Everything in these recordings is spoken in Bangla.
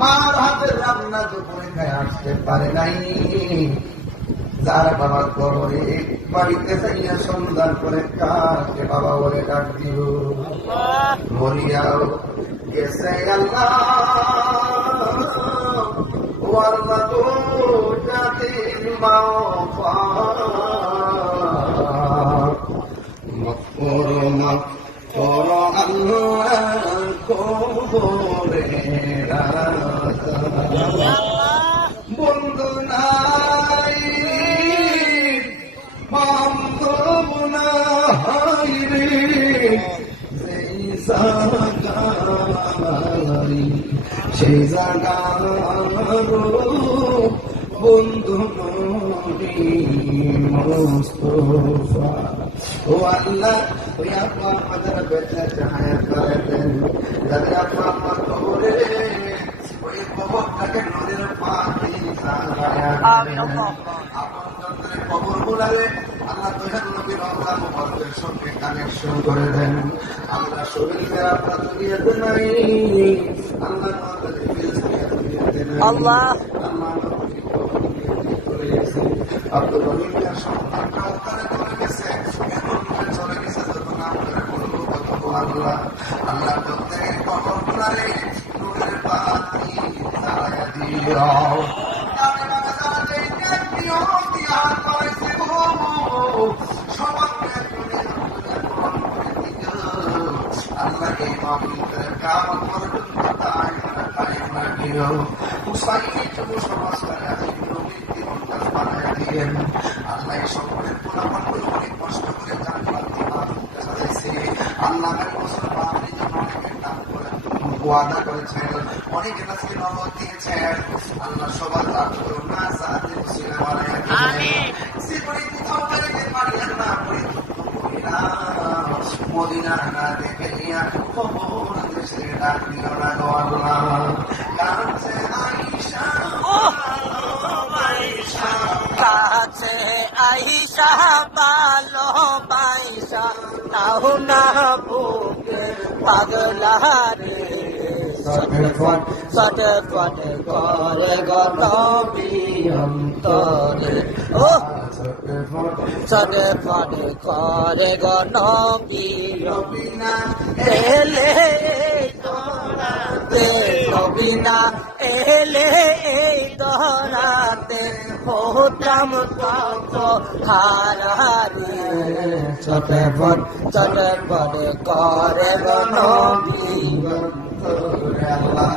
মার হাতের রান্না দুপুরে খায় আসতে পারে নাই, যার বাবার কবরে বাড়িতে যাইয়া সন্ধান করে কাকে বাবা বলে ডাক দিব, মরিয়াও গেছে আল্লাহ ওর মতো জাতির মাও বন্ধু নাই বান্ধব নাই রে, সেই জাগার বন্ধু মুস্তফা। ও আল্লাহ ওই আপা আমাদের বেঁচে চাহায়া করে দেন, যাদের আপা আমার কবরে ওই কবরটাকে নদীর পাখি কবর গুলারে আল্লাহ তোহার নবীর আল্লাহ মুবারকের সঙ্গে কানেকশন করে দেন। আল্লাহ শরীরে আপনার দুনিয়াতে নাই, আল্লাহ আল্লাহ আব্দুল রহিমের সন্তানটা ওখানে চলে গেছে, চলে গেছে যত নাম করে বলবো কত আল্লাহ। আল্লাহ প্রত্যেকের কবর গুলারে নূরের বাতি জ্বালায়া দিও। ওয়াদা করেছেন, অনেক কাছে নগদ দিয়েছেন। আল্লাহ সবার লাভ করুন না, সাথে মুসলিম বানায় দিবেন। জীবনে কোথাও বেরোতে পারলেন না, মদিনা না দেখে নিয়া খবর দেশে ডাক দিল না গো আল্লাহ। কাছে আইসা কাছে আইসা ভালো পাইসা তাও না বুকে পাগলা রে, সটফট করে গলবি অন্তরে, ও সটফট করে গলবি রবিনা এলে দরাতে, রবিনা এলে দরাতে হতাম কত হারারি, চটফট চটফট করে গলবি আল্লাহ।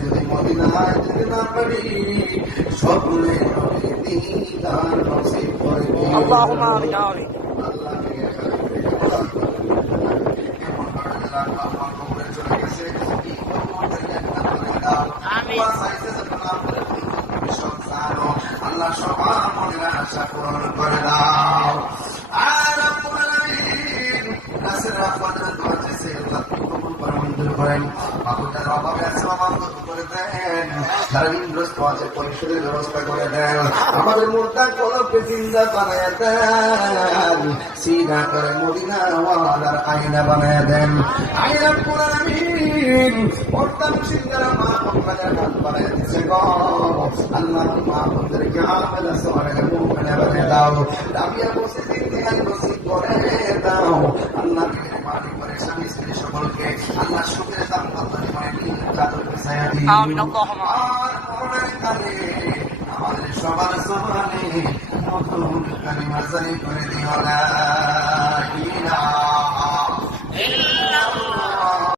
যদি মদিনায় যেতে না পারি সকলে দিদার নসিব করে দিও। আল্লাহুম্মা আমিন আমিন। আল্লাহ থেকে এমন করে দিলাম আমার কবরে চলে গেছে, এই কবরটাকে একটা করে দাও। আমিন। সাইজে যখন আপনারা সব জানো, আল্লাহ সবার মনের আশা পূরণ করে দাও। আর আপনারা নাসির আফাদের দোয়া চেয়েছে, আল্লাহ কবুল করে মঞ্জুর করেন। বাবুটার অভাবে আছে, বাবা করে দেন, যারা ঋণগ্রস্ত আছে পরিশোধের ব্যবস্থা করে দেন। আমাদের মুদ্রা কলকে জিন্দা বানায় দেন, সিনা করে মদিনা ওয়ালার আয়না বানায় দেন। আয়না পুরামিন পর্দাম সিন্দারা মা বাবাদের নাম বানায় দিছে গো আল্লাহ। মা বাবাদেরকে আমেলা সোয়ালে মুমিনা বানায় দাও, রাবিয়া বসে দিন নসিব করে দাও আল্লাহ। মেহরবানি করে স্বামী স্ত্রী সকলকে আল্লাহ সুখের দাম্পত্য জীবনে চাদর বিছায়া দিন। আমিন আল্লাহুম্মা। আর মরণের কালে আমাদের সবার জবানে নতুন কালিমা জারি করে দিও না।